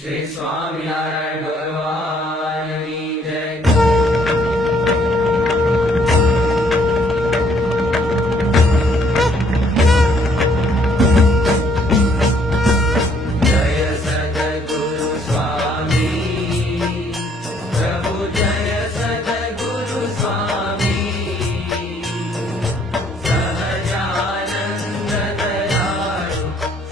श्री स्वामिनारायण भगवान की जय। जय सद्गुरु स्वामी प्रभु, जय सद्गुरु स्वामी सहजानंद दयाळु,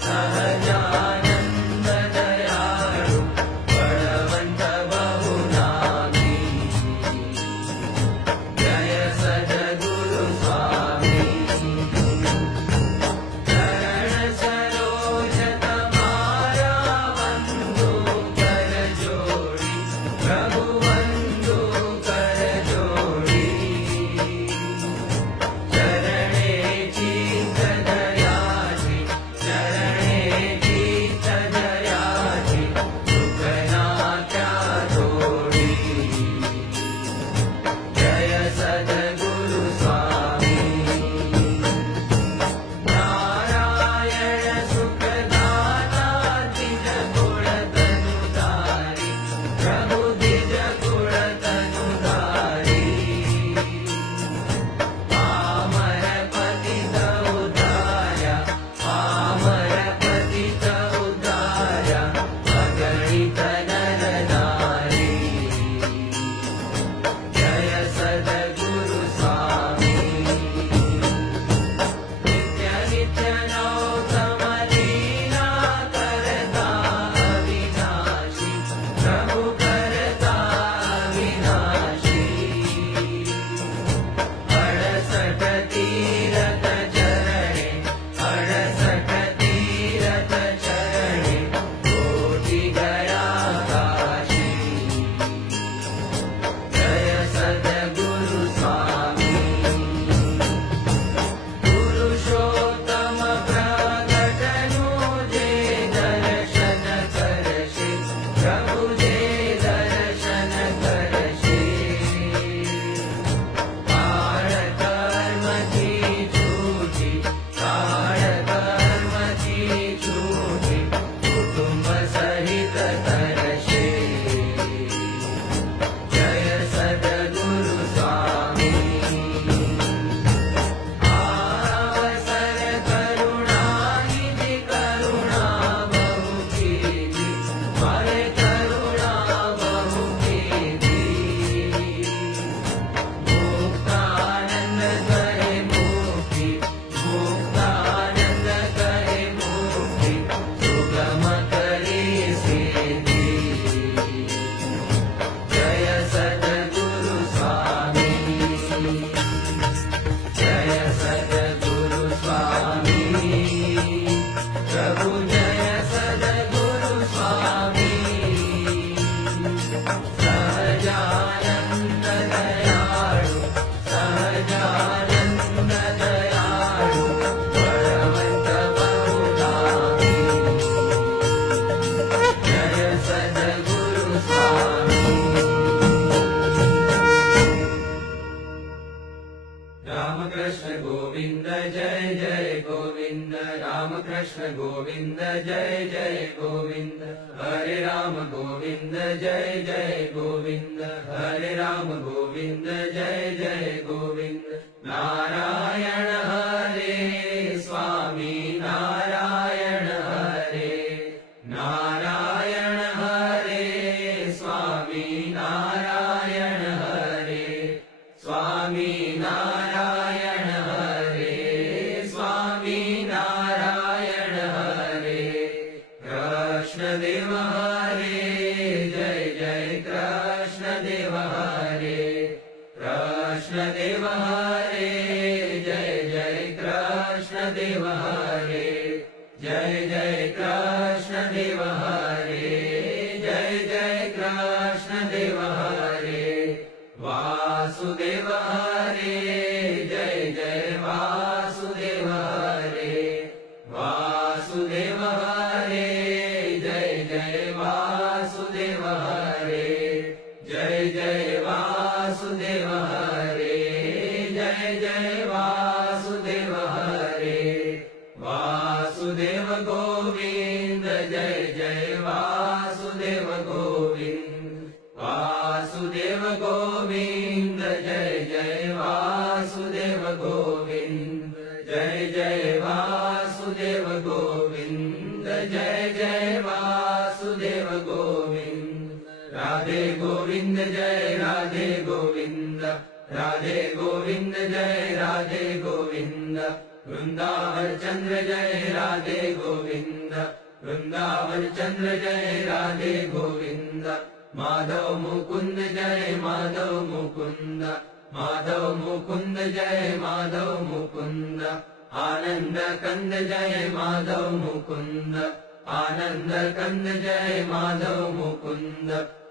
सहजानंद दयाळु बळवंत बहुनामी। जय सद्गुरु स्वामी चरण सरोज तमारा वंदो कर जोड़ी, प्रभु वंदो कर जोड़ी। चरणे चित्त दयाची, चरणे चित्त दयाची दुख नात्या तोडी। जय सद्गुरु स्वामी नारायण सुखदाता द्विज कुळ तनुधारी, प्रभु द्विज कुळ तनुधारी। पामर पतित उद्धार्य, पामर पतित उद्धार्य अगणित नर नारी। जय सद्गुरु स्वामी नित्य नित्य नौतम लीला करता अविनाशी, प्रभु करता अविनाशी। 68 तीरथ चरणे, 68 तीरथ चरणे कोटि गया काशी। जय सद्गुरु स्वामी पुरुषोत्तम प्रगटनु जे दर्शन करशे, प्रभु जे दर्शन करशे। काळ कर्म की छूटी, काळ कर्म की छूटी कुटुंब सहित करशे। जय सद्गुरु स्वामी आवसर करुणानिधि, करुणा बहु कीधी, हरे करुणा बहु कीधी। मुक्तानंद करे मुक्ति, मुक्तानंद करे मुक्ति सुगम करे सिद्धि। जय सद्गुरु स्वामी, जय सद्गुरु स्वामी प्रभु, जय सद्गुरु स्वामी सहजानंद दयाळु, सहजानंद दयाळु बळवंत बहुनामी। जय सद्गुरु स्वामी रामकृष्ण गोविंद जय जय गोविंद, रामकृष्ण गोविंद जय जय गोविंद। हरे राम गोविंद जय जय गोविंद, हरे राम गोविंद जय जय गोविंद। नारायण हरे स्वामी नारायण हरे, नारायण हरे स्वामी नारायण हरे, स्वामी नारायण हरे, स्वामी नारायण हरे। कृष्ण देव हरे जय जय कृष्ण देव हरे, कृष्ण देव हरे जय जय कृष्ण देव हरे, जय जय कृष्ण देव हरे, जय जय कृष्ण देव हरे। वासुदेव हरे जय जय वासुदेव हरे, वासुदेव हरे जय जय वासुदेव हरे, जय जय वासुदेव हरे, जय जय वासुदेव हरे। वासुदेव गोविंद जय जय वासुदेव जय वासुदेव गोविंद। राधे गोविंद जय राधे गोविंद, राधे गोविंद जय राधे गोविंद। वृंदावन चंद्र जय राधे गोविंद, वृंदावन चंद्र जय राधे गोविंद। माधव मुकुंद जय माधव मुकुंद, माधव मुकुंद जय माधव मुकुंद। आनंद कंद जय माधव मुकुंद, आनंद कंद जय माधव मुकुंद।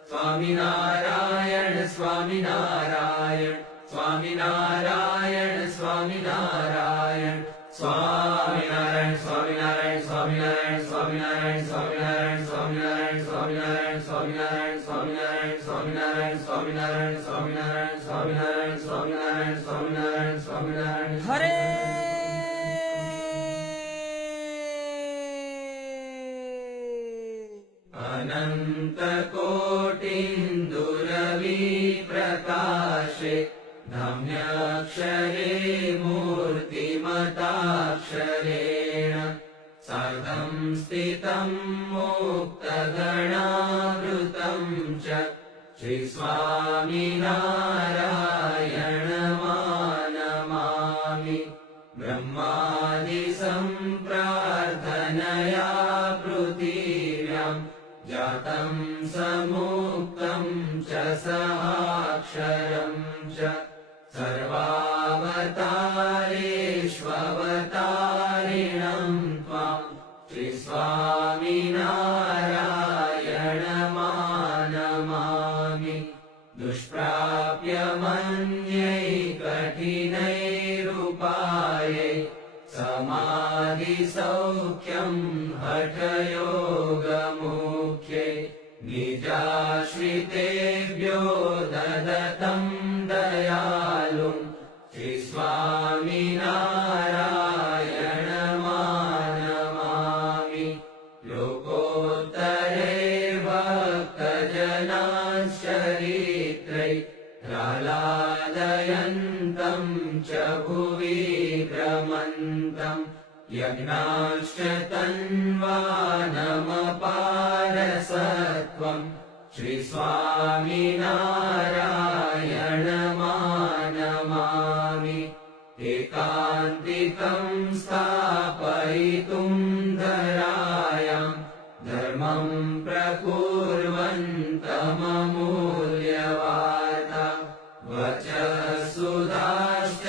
स्वामी नारायण स्वामी नारायण, स्वामी नारायण स्वामी नारायण। स्वामी नारायण स्वामी नारायण स्वामी नारायण स्वामी नारायण स्वामी नारायण स्वामी नारायण स्वामी नारायण स्वामी नारायण स्वामी नारायण स्वामी नारायण स्वामी नारायण स्वामी नारायण स्वामी नारायण स्वामी नारायण स्वामी नारायण स्वामी नारायण। हरे अनंत कोटिन्दुरवि प्रकाशे, धम्याक्षरे मूर्तिमताक्षरेण सार्धं स्थितं मुक्तगणावृतं च श्रीस्वामिनारायणमानमामि। ब्रह्मादि सम्प्रार्थनया पृथिव्यां जातं समुक्तं च सहाक्षरं च सर्वावतारेष्ववतारिणं त्वां श्रीस्वामिनारायणमानमामि। दुष्प्राप्य मन्यै कठिनैरुपायै समाधिसौख्यं हठयोगमुख्यै निजाश्रितेभ्यो ददतं दयालुं श्रीस्वामिनारायणमानमामि। लोकोत्तरैर्भक्तजनाश्चरित्रै प्रह्लादयन्तं च भुवि भ्रमन्तं यज्ञाश्च तन्वानमपारसत्वं श्रीस्वामिनारायणमानमामि। एकान्तिकं स्थापयितुं धरायां धर्मं प्रकुर्वन्तममूल्यवार्ता वचः सुधाश्च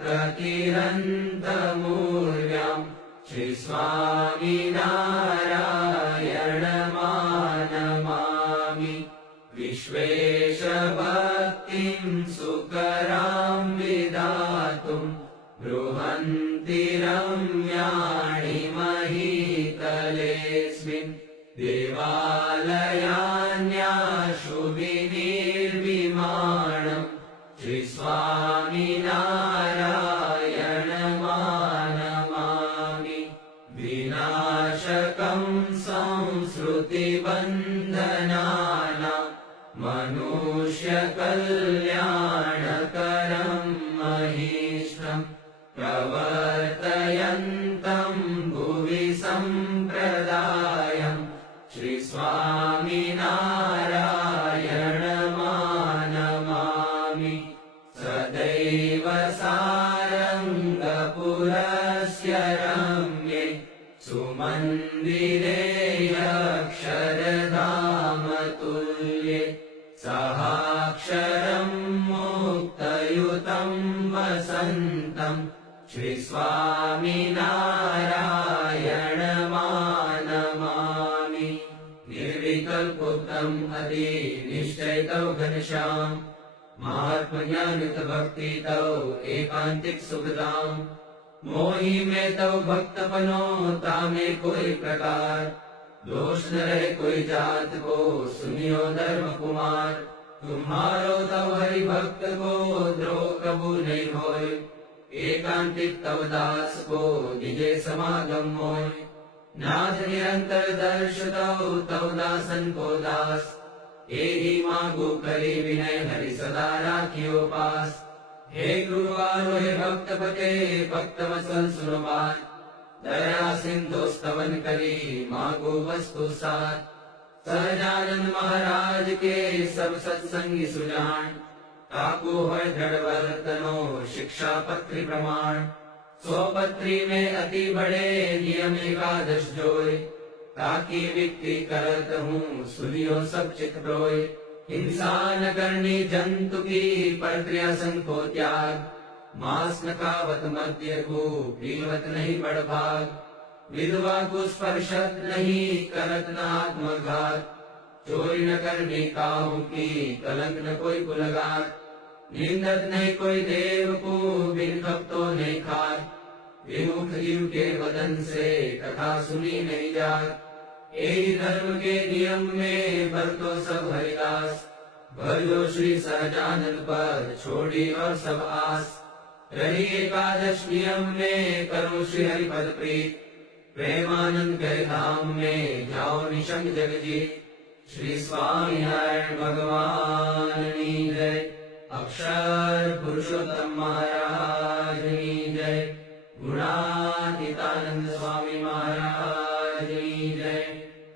प्रकिरन्तमूर्व्यां श्रीस्वामिनारायणमानमामि। विश्वेशभक्तिं सुकरां विधातुं बृहन्ति रम्याणि महीतलेऽस्मिन् देवालयान्याशु विनिर्विमाणं श्रीस्वामिनारायणमानमामि। विनाशकं संसृतिबन्धनानां मनुष्यकल्याणकरं महीष्टं प्रवर्तयन्तं भुवि सम्प्रदायं श्रीस्वामिनारायणमानमामि। सदैव सारङ्गपुरस्य रम्ये सुमन्दिरे अक्षरधामतुल्ये सहाक्षरं मुक्तयुतं वसन्तं श्रीस्वामिनारायणमानमामि। निर्विकल्पोक्तम् अतिनिश्चयितौ घनश्याम् महात्मज्ञानितभक्तितौ एकान्तिक सुखदाम्। मोहि में तौ भक्तपनो तामे कोई प्रकार, दोष न रहे कोई जात को सुनियो धर्म कुमार। तुम्हारो तव हरि भक्त को द्रोह कबू नहीं होय, एकांतिक तव दास को निजे समागम होय। नाथ निरंतर दर्श तव दासन को दास, एहि मांगू करी विनय हरि सदा राखियो पास। हे गुरुवारो हे भक्त पते भक्त वत्सल सुनो बात, दया सिंधु स्तवन करी मांगो वस्तु साथ। सहजानंद महाराज के सब सत्संगी सुजान, ताकू है दृढ़ वर्तनो शिक्षा पत्री प्रमाण। 100 पत्री में अति बड़े नियम एकादश जोय, ताकि विक्ति करत हूँ सुनियो सब चित प्रोय। हिंसा न करनी जंतु की पर क्रियासन को त्याग, मांस न खावत मद्य को पीवत नहीं बड़ भाग। विधवा को स्पर्शत नहीं करत न आत्मघात, चोरी न करनी काहू की कलंक न कोई को लगात। निंदत नहीं कोई देव को बिन खपतो नहीं खात, विमुख जीव के वदन से कथा सुनी नहीं जात। यही धर्म के नियम में बरतो सब हरिदास, भजो श्री सहजानंद पर छोड़ी और सब आस। रही एकादश नियम में करो श्री हरि पद प्रीत, प्रेमानंद के धाम में जाओ निशंक जगजीत। श्री स्वामी नारायण भगवान की जय, अक्षर पुरुषोत्तम महाराज की जय, गुणातीतानंद स्वामी महाराज की जय,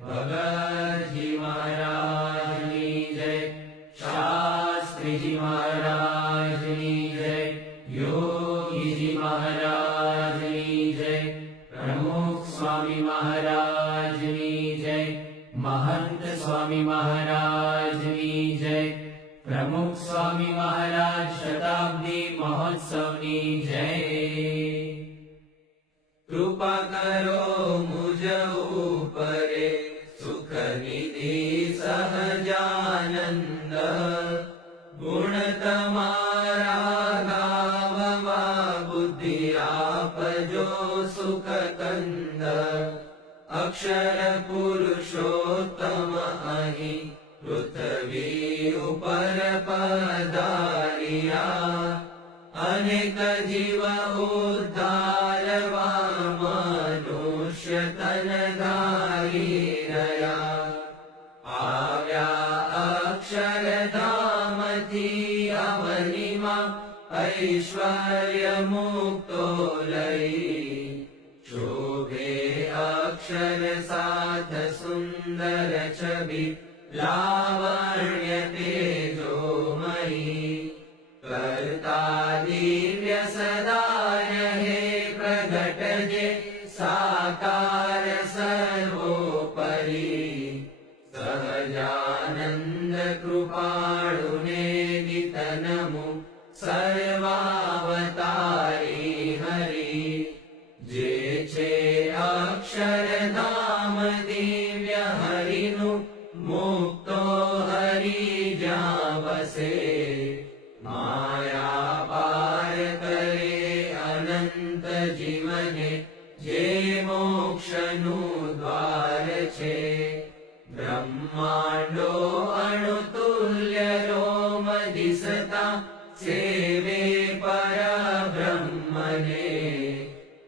भगत जी महाराज की जय, शास्त्री जी महाराज की जय, योगी जी महाराज की जय, प्रमुख स्वामी महाराज की जय, महंत स्वामी महाराज की जय, प्रमुख स्वामी महाराज शताब्दी महोत्सव की जय। कृपा करो मुझ ऊपरे सुख निधि सहजानंद, गुण तमारा गाववा बुद्धि आप जो सुख कंद। अक्षर पुरुषोत्तम अहि पृथ्वी ऊपर पधारिया, अनेक जीव उद्धारवा मनुष्य तन धारी रया। आव्या अक्षर धाम थी अवनिमा, ऐश्वर्य मुक्तो लई। शोभे अक्षर साथ सुंदर छवि, लावण्य तेजोमयी। कर्ता दिव्य सदा रहे प्रगट जे, साकार सर्वोपरि। सहजानंद कृपाळुने नितनमु, सर्वावतारी हरि। जे छे अक्षरधाम दिव्य हरिनु, मुक्तो हरि ज्યાં વસે। माया पार करे अनंत जीवने, जे मोक्षનું દ્વાર છે। બ્રહ્માંડો અણુતુલ્ય રોમ દિસતા, સેવે પરબ્રહ્મને।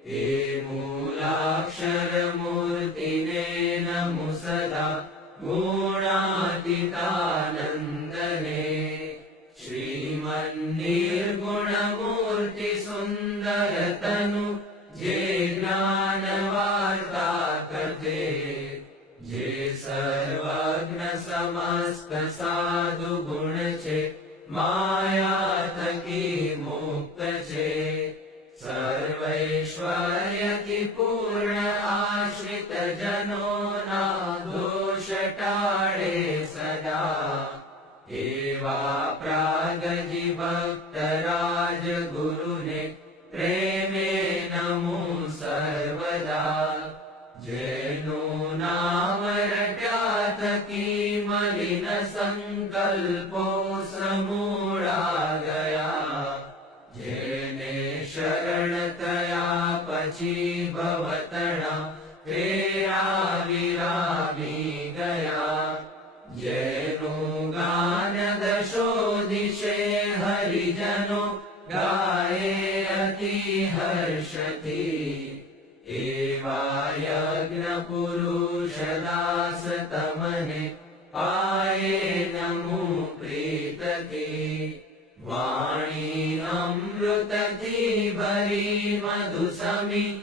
તે મૂલાક્ષર મૂર્તિને નમો સદા, गुणातीतानंदने। श्रीमन् निर्गुण मूर्ति सुंदर तनु, जे ज्ञान वार्ता कथे। जे सर्वज्ञ समस्त साधु गुण छे, माया थकी मुक्त छे। सर्वैश्वर्य की पूर्ण आश्रित जनों ना, दोष टाळे सदा। एवा प्रागजी भक्त राज गुरुने, प्रेमे नमो सर्वदा। जेनु नाम रट्या थकी मलिन संकल्पो समूळा गया। जेने शरण तया पछी भवतणा, तेरा विरागी गया। जेनु गान दशो दिशे हरिजनो, गाये अति हर्षति। एवा यज्ञ पुरुष दास तमने, पाये नमो प्रीतकी। वाणी अमृत थी भरी मधु समी,